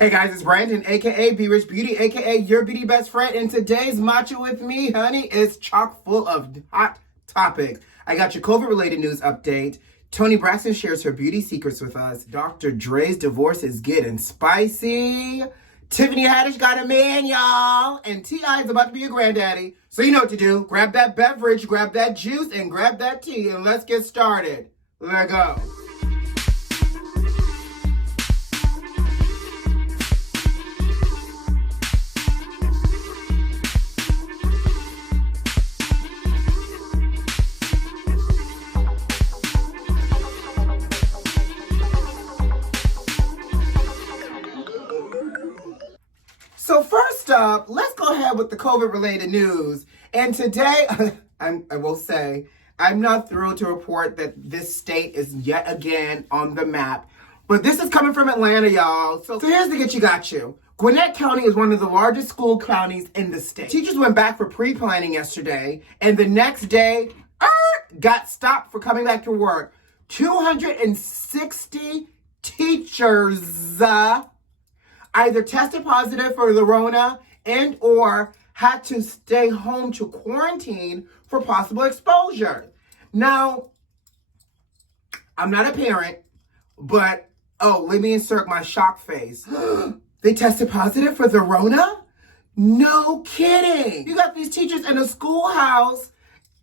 Hey guys, it's Brandon, aka B.Rich Beauty, aka your beauty best friend, and today's Matcha with me, honey, is chock full of hot topics. I got your COVID-related news update. Toni Braxton shares her beauty secrets with us. DR.DRE's divorce is getting spicy. Tiffany Haddish got a man, y'all. And T.I. is about to be a granddaddy. So you know what to do. Grab that beverage, grab that juice, and grab that tea, and let's get started. Let's go. So first up, let's go ahead with the COVID-related news. And today, I will say, I'm not thrilled to report that this state is yet again on the map. But this is coming from Atlanta, y'all. So here's the get you got you. Gwinnett County is one of the largest school counties in the state. Teachers went back for pre-planning yesterday, and the next day, got stopped for coming back to work. 260 teachers either tested positive for the Rona and or had to stay home to quarantine for possible exposure. Now, I'm not a parent, but, let me insert my shock face. They tested positive for the Rona? No kidding. You got these teachers in a schoolhouse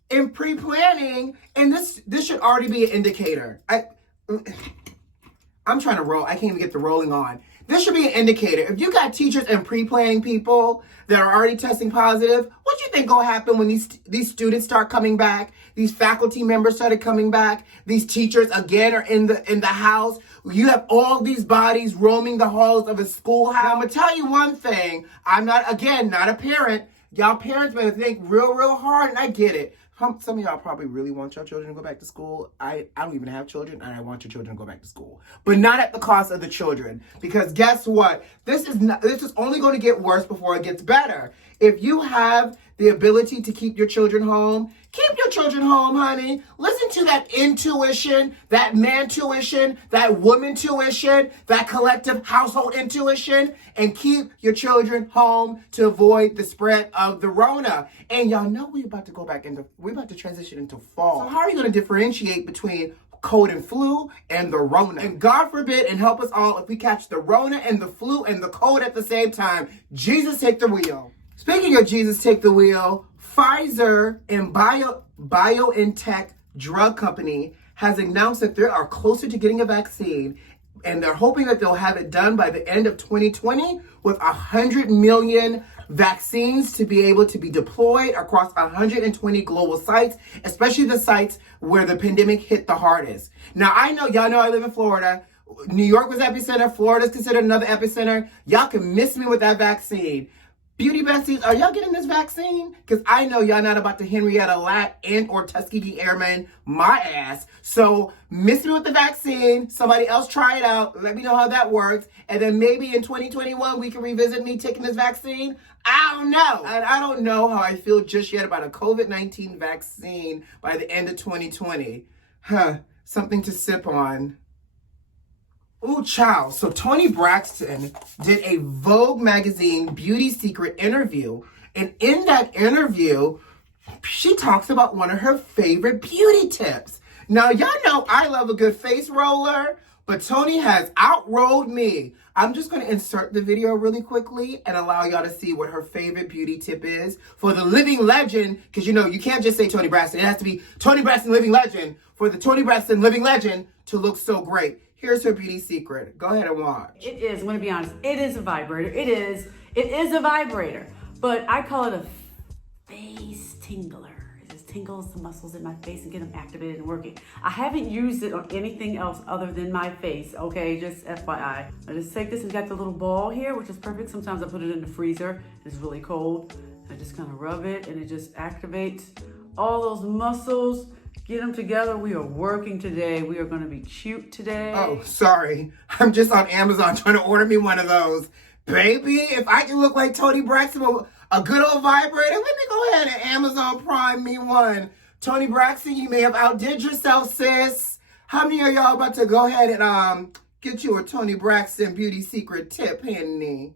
in pre-planning, and this should already be an indicator. I'm trying to roll. I can't even get the rolling on. This should be an indicator. If you got teachers and pre-planning people that are already testing positive, what do you think gonna happen when these students start coming back? These faculty members started coming back. These teachers again are in the house. You have all these bodies roaming the halls of a schoolhouse. Now, I'm gonna tell you one thing. I'm not a parent. Y'all parents better think real hard, and I get it. Some of y'all probably really want your children to go back to school. I don't even have children, and I want your children to go back to school. But not at the cost of the children. Because guess what? This is only going to get worse before it gets better. If you have the ability to keep your children home, keep your children home, honey. Listen to that intuition, that man tuition, that woman tuition, that collective household intuition, and keep your children home to avoid the spread of the Rona. And y'all know we're about to transition into fall. So how are you going to differentiate between cold and flu and the Rona? And God forbid and help us all if we catch the Rona and the flu and the cold at the same time. Jesus, take the wheel. Speaking of Jesus, take the wheel, Pfizer and BioNTech drug company has announced that they are closer to getting a vaccine, and they're hoping that they'll have it done by the end of 2020 with 100 million vaccines to be able to be deployed across 120 global sites, especially the sites where the pandemic hit the hardest. Now, y'all know I live in Florida. New York was epicenter. Florida is considered another epicenter. Y'all can miss me with that vaccine. Beauty besties, are y'all getting this vaccine? Because I know y'all not about to Henrietta Lack and or Tuskegee Airman my ass. So miss me with the vaccine. Somebody else try it out. Let me know how that works. And then maybe in 2021, we can revisit me taking this vaccine. I don't know. And I don't know how I feel just yet about a COVID-19 vaccine by the end of 2020. Something to sip on. Ooh, child. So Toni Braxton did a Vogue magazine beauty secret interview. And in that interview, she talks about one of her favorite beauty tips. Now, y'all know I love a good face roller, but Toni has outrolled me. I'm just going to insert the video really quickly and allow y'all to see what her favorite beauty tip is for the living legend. Because, you can't just say Toni Braxton. It has to be Toni Braxton Living Legend for the Toni Braxton Living Legend to look so great. Here's her beauty secret. Go ahead and watch. It is, I'm gonna be honest, it is a vibrator. It is a vibrator, but I call it a face tingler. It just tingles the muscles in my face and get them activated and working. I haven't used it on anything else other than my face, okay? Just FYI. I just take this and got the little ball here, which is perfect. Sometimes I put it in the freezer. It's really cold. I just kind of rub it and it just activates all those muscles. Get them together. We are working today. We are going to be cute today. Oh, sorry. I'm just on Amazon trying to order me one of those. Baby, if I can look like Toni Braxton with a good old vibrator, let me go ahead and Amazon Prime me one. Toni Braxton, you may have outdid yourself, sis. How many of y'all about to go ahead and Get you a Toni Braxton beauty secret tip, honey.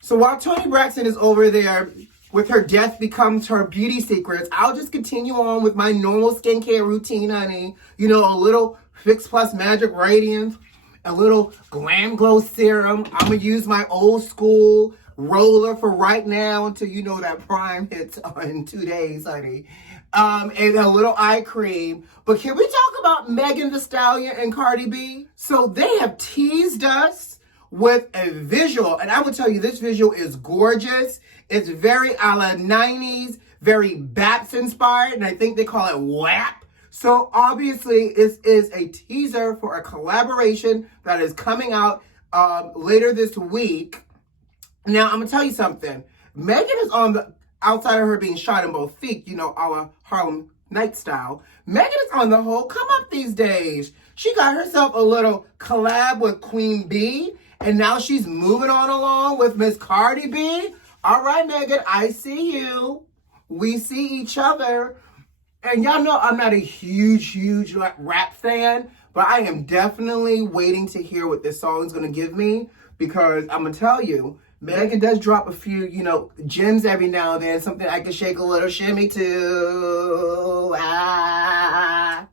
So while Toni Braxton is over there with her death becomes her beauty secrets, I'll just continue on with my normal skincare routine, honey. You know, a little Fix Plus Magic Radiance, a little Glam Glow Serum. I'm going to use my old school roller for right now until you know that prime hits in 2 days, honey. And a little eye cream. But can we talk about Megan Thee Stallion and Cardi B? So they have teased us with a visual, and I will tell you, this visual is gorgeous. It's very a la 90s, very Baps inspired, and I think they call it WAP. So obviously, this is a teaser for a collaboration that is coming out later this week. Now, I'm gonna tell you something. Megan is on the outside of her being shot in both feet, you know, a la Harlem Night style. Megan is on the whole come up these days. She got herself a little collab with Queen B, and now she's moving on along with Miss Cardi B. All right, Megan, I see you. We see each other. And y'all know I'm not a huge rap fan, but I am definitely waiting to hear what this song is going to give me, because I'm going to tell you, Megan does drop a few, you know, gems every now and then, something I can shake a little shimmy to. Ah.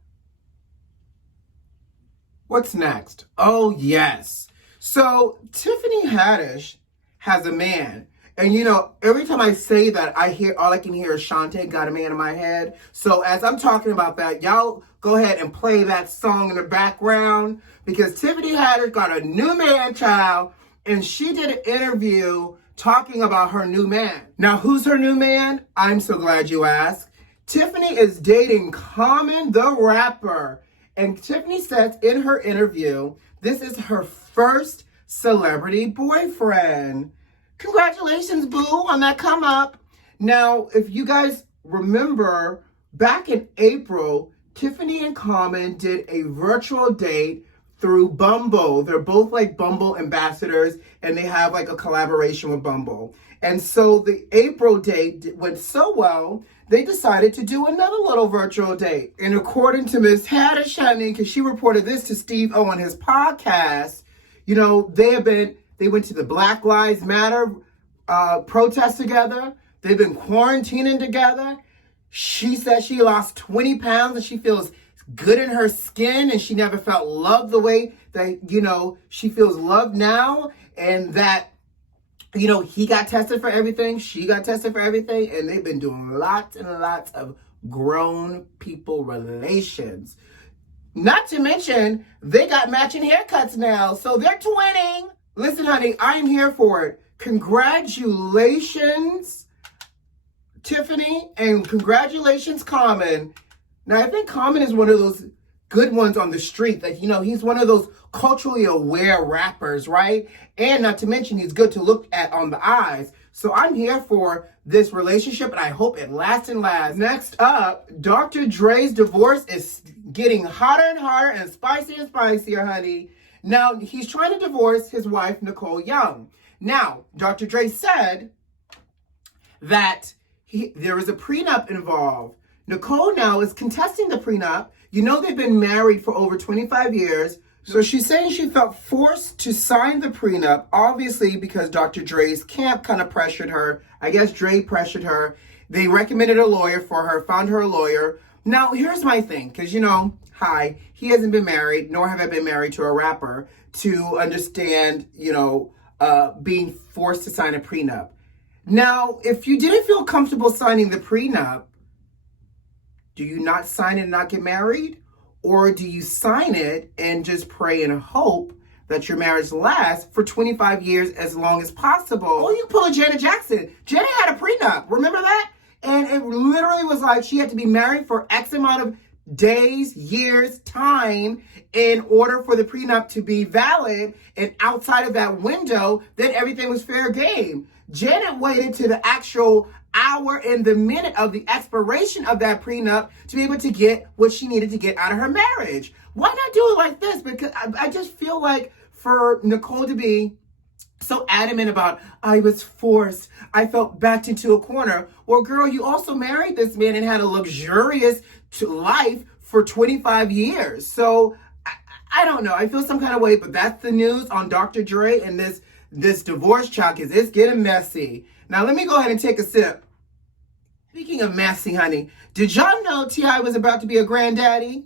What's next? Oh, yes. So Tiffany Haddish has a man. And, you know, every time I say that, all I can hear is Shantae Got a Man in my head. So as I'm talking about that, y'all go ahead and play that song in the background, because Tiffany Haddish got a new man, child. And she did an interview talking about her new man. Now, who's her new man? I'm so glad you asked. Tiffany is dating Common the rapper. And Tiffany says in her interview, this is her first celebrity boyfriend. Congratulations, boo, on that come up. Now, if you guys remember, back in April, Tiffany and Common did a virtual date through Bumble. They're both like Bumble ambassadors, and they have like a collaboration with Bumble. And so the April date went so well, they decided to do another little virtual date. And according to Miss Haddish, honey, because she reported this to Steve O on his podcast, you know, they went to the Black Lives Matter protest together. They've been quarantining together. She said she lost 20 pounds and she feels good in her skin, and she never felt loved the way that, you know, she feels loved now. And that, you know, he got tested for everything, she got tested for everything, and they've been doing lots and lots of grown people relations. Not to mention, they got matching haircuts now, so they're twinning. Listen, honey, I'm here for it. Congratulations, Tiffany, and congratulations, Common. Now, I think Common is one of those good ones on the street. Like, you know, he's one of those culturally aware rappers, right? And not to mention, he's good to look at on the eyes. So I'm here for this relationship, and I hope it lasts and lasts. Next up, DR.DRE's divorce is getting hotter and hotter and spicier, honey. Now, he's trying to divorce his wife, Nicole Young. Now, DR.DRE said that there was a prenup involved. Nicole now is contesting the prenup. You know, they've been married for over 25 years. So she's saying she felt forced to sign the prenup, obviously because DR.DRE's camp kind of pressured her. I guess Dre pressured her. They recommended a lawyer for her, found her a lawyer. Now, here's my thing, because, you know, he hasn't been married, nor have I been married to a rapper, to understand, you know, being forced to sign a prenup. Now, if you didn't feel comfortable signing the prenup, do you not sign it and not get married? Or do you sign it and just pray and hope that your marriage lasts for 25 years as long as possible? Or you pull a Janet Jackson. Janet had a prenup. Remember that? And it literally was like she had to be married for X amount of days, years, time in order for the prenup to be valid. And outside of that window, then everything was fair game. Janet waited to the actual hour and the minute of the expiration of that prenup to be able to get what she needed to get out of her marriage. Why not do it like this? Because I just feel like for Nicole to be so adamant about, I was forced, I felt backed into a corner. Well, girl, you also married this man and had a luxurious life for 25 years. So I don't know. I feel some kind of way, but that's the news on DR.DRE and this divorce child, because it's getting messy. Now, let me go ahead and take a sip. Speaking of messy, honey, did y'all know T.I. was about to be a granddaddy?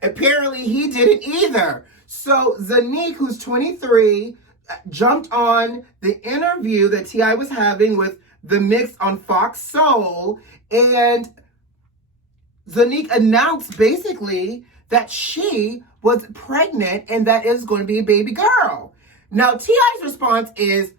Apparently, he didn't either. So, Zanique, who's 23, jumped on the interview that T.I. was having with The Mix on Fox Soul, and Zanique announced basically that she was pregnant and that is going to be a baby girl. Now, T.I.'s response is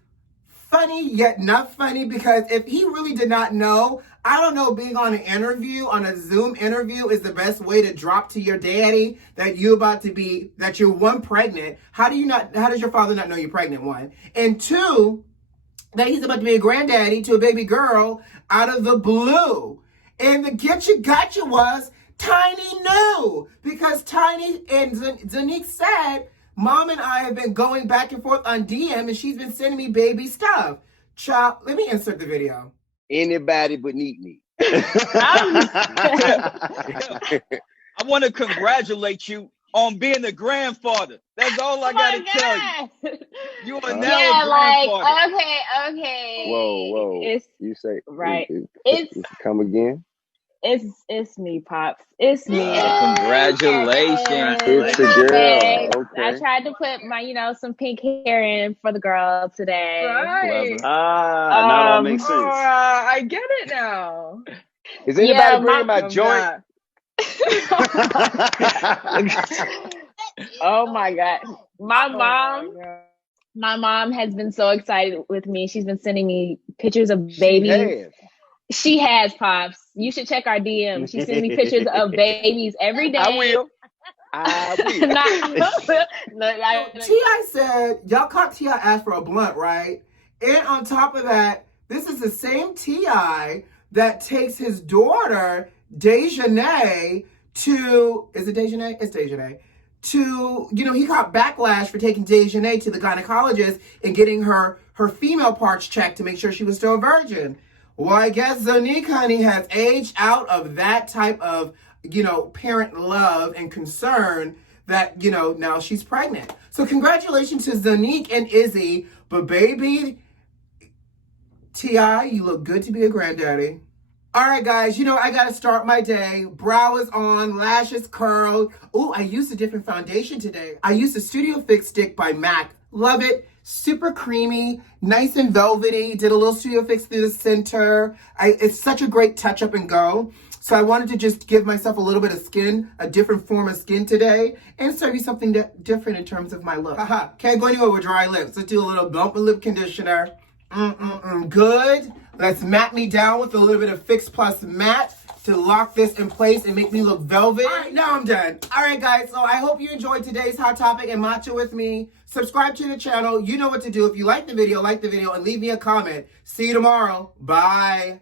funny yet not funny, because if he really did not know, I don't know, being on an interview, on a Zoom interview, is the best way to drop to your daddy that you're one, pregnant. How does your father not know you're pregnant, one? And two, that he's about to be a granddaddy to a baby girl out of the blue. And the gotcha was Tiny knew, because Tiny and Zanique said, Mom and I have been going back and forth on DM, and she's been sending me baby stuff. Child, let me insert the video. Anybody but me. I want to congratulate you on being the grandfather. That's all I got to tell you. You are now a grandfather. Okay. Whoa. It's, you say right. It's come again. It's me, Pops. It's me. Congratulations. It's a girl. Okay. I tried to put my, some pink hair in for the girl today. Right. Now it all makes sense. I get it now. Is anybody bringing my joint? Oh my God. My mom has been so excited with me. She's been sending me pictures of babies. She has, Pops. You should check our DM. She's sending me pictures of babies every day. I will. T.I. said, y'all caught T.I. ask for a blunt, right? And on top of that, this is the same T.I. that takes his daughter, Dejanay, to, is it Dejanay? It's Dejanay. To, he got backlash for taking Dejanay to the gynecologist and getting her female parts checked to make sure she was still a virgin. Well, I guess Zanique, honey, has aged out of that type of, parent love and concern that, now she's pregnant. So congratulations to Zanique and Izzy. But baby, T.I., you look good to be a granddaddy. All right, guys, I got to start my day. Brow is on, lashes curled. Ooh, I used a different foundation today. I used a Studio Fix stick by MAC. Love it. Super creamy, nice and velvety. Did a little Studio Fix through the center. It's such a great touch up and go. So I wanted to just give myself a little bit of skin, a different form of skin today, and serve you something different in terms of my look. Can't go anywhere with dry lips. Let's do a little bump and lip conditioner. Good. Let's matte me down with a little bit of Fix Plus Matte to lock this in place and make me look velvet. All right, now I'm done. All right, guys, so I hope you enjoyed today's Hot Topic and Matcha with me. Subscribe to the channel. You know what to do. If you like the video, and leave me a comment. See you tomorrow. Bye.